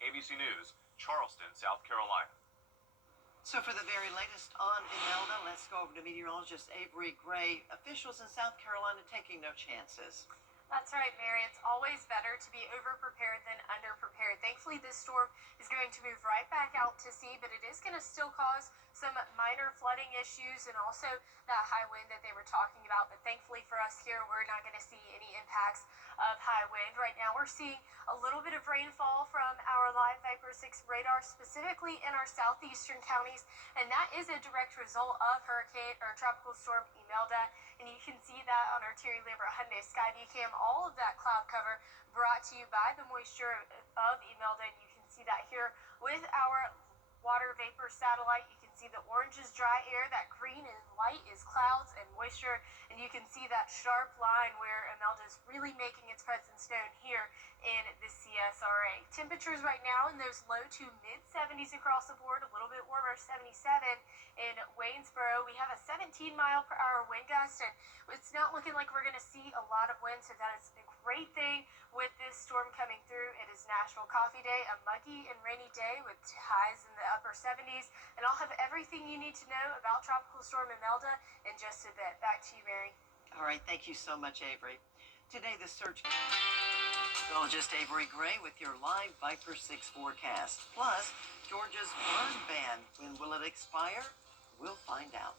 ABC News, Charleston, South Carolina. So for the very latest on Imelda, let's go over to meteorologist Avery Gray. Officials in South Carolina taking no chances. That's right, Mary. It's always better to be over-prepared than under-prepared. Thankfully, this storm is going to move right back out to sea, but it is going to still cause some minor flooding issues and also that high wind that they were talking about. But thankfully for us here, we're not going to see any impacts of high wind. Right now, we're seeing a little bit of rainfall from our live Viper 6 radar, specifically in our southeastern counties, and that is a direct result of hurricane or tropical storm Imelda. And you can see that on our Terry Lambert Hyundai Skyview Cam. All of that cloud cover brought to you by the moisture of Imelda, and you can see that here with our water vapor satellite. You can see the orange is dry air, that green and white is clouds and moisture, and you can see that sharp line where Imelda is really making its presence known here in the CSRA. Temperatures right now in those low to mid 70s across the board, a little bit warmer, 77 in Waynesboro. We have a 17-mile-per-hour wind gust, and it's not looking like we're going to see a lot of wind, so that is a great thing with this storm coming through. It is National Coffee Day, a muggy and rainy day with highs in the upper 70s, and I'll have everything you need to know about Tropical Storm Imelda in just a bit. Back to you, Mary. All right, thank you so much, Avery. Today, the search meteorologist Avery Gray with your live Viper 6 forecast. Plus, Georgia's burn ban. When will it expire? We'll find out.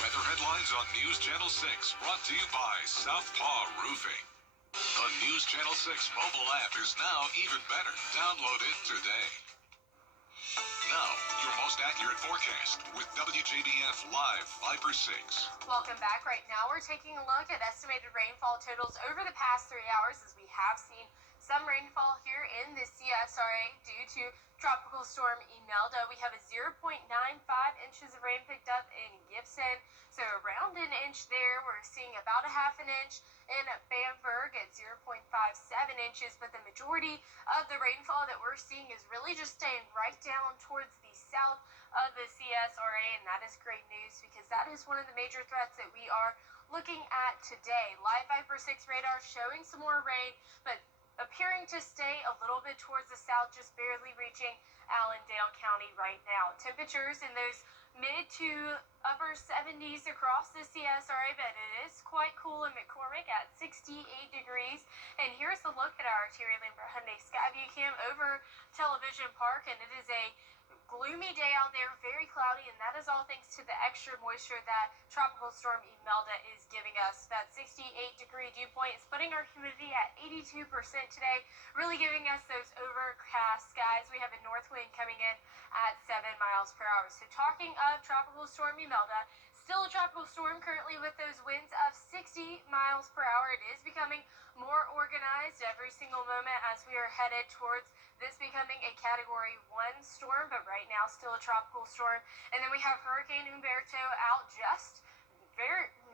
Weather headlines on News Channel 6, brought to you by Southpaw Roofing. The News Channel 6 mobile app is now even better. Download it today. Now, your most accurate forecast with WJBF Live Viper 6. Welcome back. Right now, we're taking a look at estimated rainfall totals over the past 3 hours, as we have seen some rainfall here in the CSRA due to Tropical Storm Imelda. We have a 0.95 inches of rain picked up in Gibson, so around an inch there. We're seeing about a half an inch in Bamberg at 0.57 inches, but the majority of the rainfall that we're seeing is really just staying right down towards the south of the CSRA, and that is great news because that is one of the major threats that we are looking at today. Live Viper 6 radar showing some more rain, but appearing to stay a little bit towards the south, just barely reaching Allendale County right now. Temperatures in those mid to upper 70s across the CSRA, but it is quite cool in McCormick at 68 degrees. And here's a look at our Terry Lambert Hyundai Skyview Cam over Television Park, and it is a gloomy day out there, very cloudy, and that is all thanks to the extra moisture that Tropical Storm Imelda is giving us. That 68-degree dew point is putting our humidity at 82% today, really giving us those overcast skies. We have a north wind coming in at 7 miles per hour. So talking of Tropical Storm Imelda, still a tropical storm currently with those winds of 60 miles per hour. It is becoming more organized every single moment as we are headed towards this becoming a Category 1 storm, but right now still a tropical storm. And then we have Hurricane Humberto out just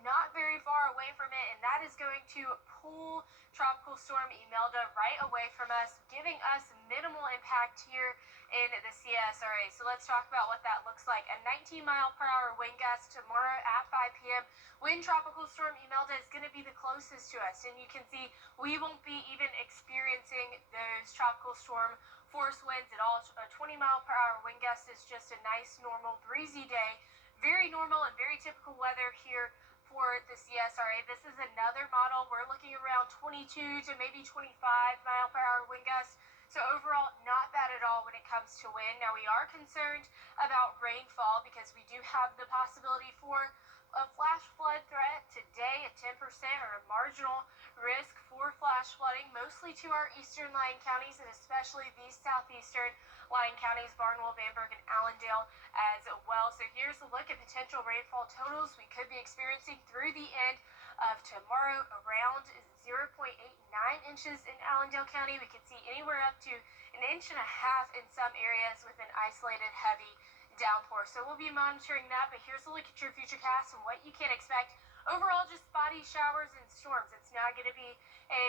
not very far away from it, and that is going to pull Tropical Storm Imelda right away from us, giving us minimal impact here in the CSRA. So let's talk about what that looks like. A 19-mile-per-hour wind gust tomorrow at 5 p.m. when Tropical Storm Imelda is going to be the closest to us, and you can see we won't be even experiencing those tropical storm force winds at all. A 20-mile-per-hour wind gust is just a nice, normal, breezy day. Very normal and very typical weather here for the CSRA. This is another model. We're looking around 22 to maybe 25-mile-per-hour wind gusts. So overall, not bad at all when it comes to wind. Now, we are concerned about rainfall because we do have the possibility for a flash flood threat today at 10% or a marginal risk for flash flooding, mostly to our eastern lying counties and especially these southeastern lying counties, Barnwell, Bamberg, and Allendale as well. So here's a look at potential rainfall totals we could be experiencing through the end of tomorrow. Around 0.89 inches in Allendale County. We could see anywhere up to 1.5 inches in some areas with an isolated heavy downpour. So we'll be monitoring that, but here's a look at your futurecast and what you can expect. Overall, just spotty showers and storms. It's not going to be a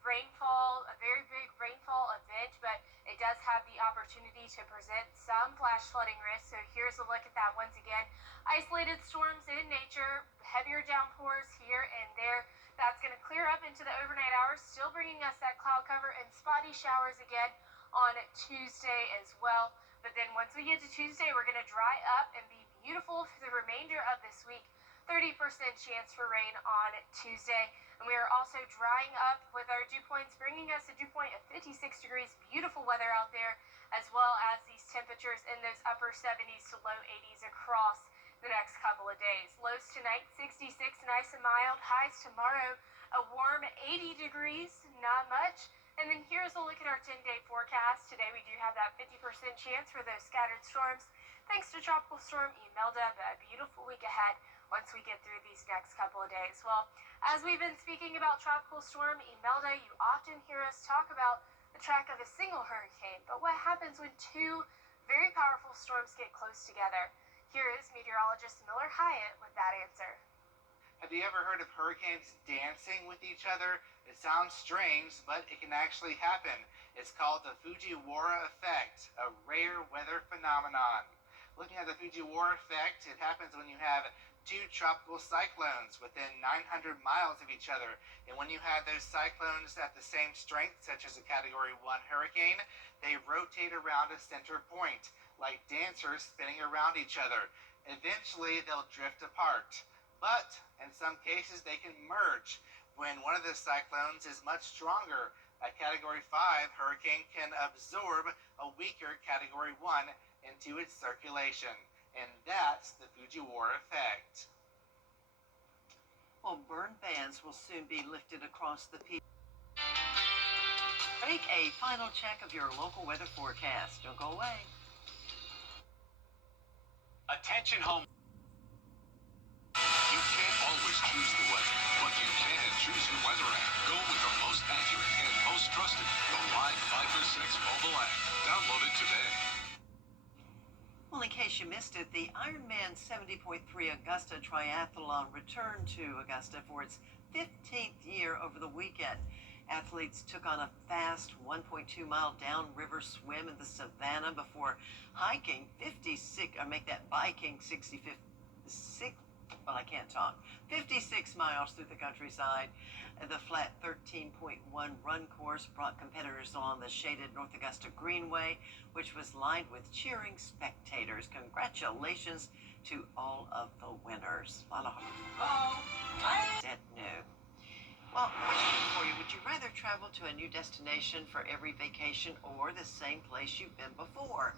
very big rainfall event, but it does have the opportunity to present some flash flooding risk. So here's a look at that once again. Isolated storms in nature, heavier downpours here and there. That's going to clear up into the overnight hours still bringing us that cloud cover and spotty showers again on Tuesday as well. But then once we get to Tuesday, we're going to dry up and be beautiful for the remainder of this week. 30% chance for rain on Tuesday. And we are also drying up with our dew points, bringing us a dew point of 56 degrees. Beautiful weather out there, as well as these temperatures in those upper 70s to low 80s across the next couple of days. Lows tonight, 66, nice and mild. Highs tomorrow, a warm 80 degrees, not much. And then here's a look at our 10-day forecast. Today we do have that 50% chance for those scattered storms, thanks to Tropical Storm Imelda, but a beautiful week ahead once we get through these next couple of days. Well, as we've been speaking about Tropical Storm Imelda, you often hear us talk about the track of a single hurricane, but what happens when two very powerful storms get close together? Here is meteorologist Miller Hyatt with that answer. Have you ever heard of hurricanes dancing with each other? It sounds strange, but it can actually happen. It's called the Fujiwara effect, a rare weather phenomenon. Looking at the Fujiwara effect, it happens when you have two tropical cyclones within 900 miles of each other. And when you have those cyclones at the same strength, such as a Category 1 hurricane, they rotate around a center point, like dancers spinning around each other. Eventually, they'll drift apart. But in some cases, they can merge. When one of the cyclones is much stronger, a Category 5 hurricane can absorb a weaker Category 1 into its circulation. And that's the Fujiwara effect. Well, burn bans will soon be lifted across the peak. Take a final check of your local weather forecast. Don't go away. Attention home. You can't always choose the weather, but you can choose your weather app. Go with the most accurate and most trusted, the Live Viper 6 mobile app. Download it today. Well, in case you missed it, the Ironman 70.3 Augusta Triathlon returned to Augusta for its 15th year over the weekend. Athletes took on a fast 1.2-mile downriver swim in the savannah before hiking 56 miles through the countryside. The flat 13.1 run course brought competitors along the shaded North Augusta Greenway, which was lined with cheering spectators. Congratulations to all of the winners. A lot of said no. Well, question for you. Would you rather travel to a new destination for every vacation or the same place you've been before?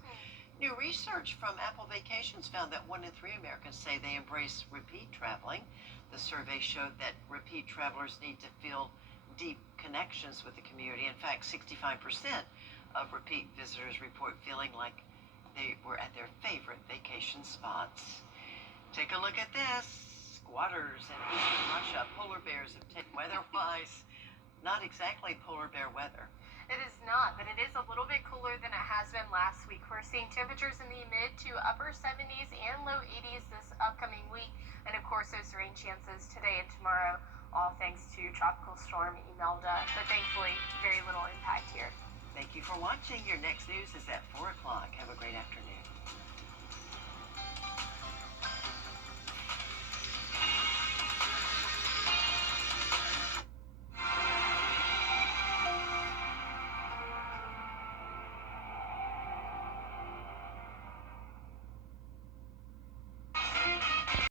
New research from Apple Vacations found that 1 in 3 Americans say they embrace repeat traveling. The survey showed that repeat travelers need to feel deep connections with the community. In fact, 65% of repeat visitors report feeling like they were at their favorite vacation spots. Take a look at this. Squatters in eastern Russia, polar bears have taken weather-wise. Not exactly polar bear weather. It is not, but it is a little bit cooler than it has been last week. We're seeing temperatures in the mid to upper 70s and low 80s this upcoming week. And of course, those rain chances today and tomorrow, all thanks to Tropical Storm Imelda. But thankfully, very little impact here. Thank you for watching. Your next news is at 4 o'clock. Have a great afternoon.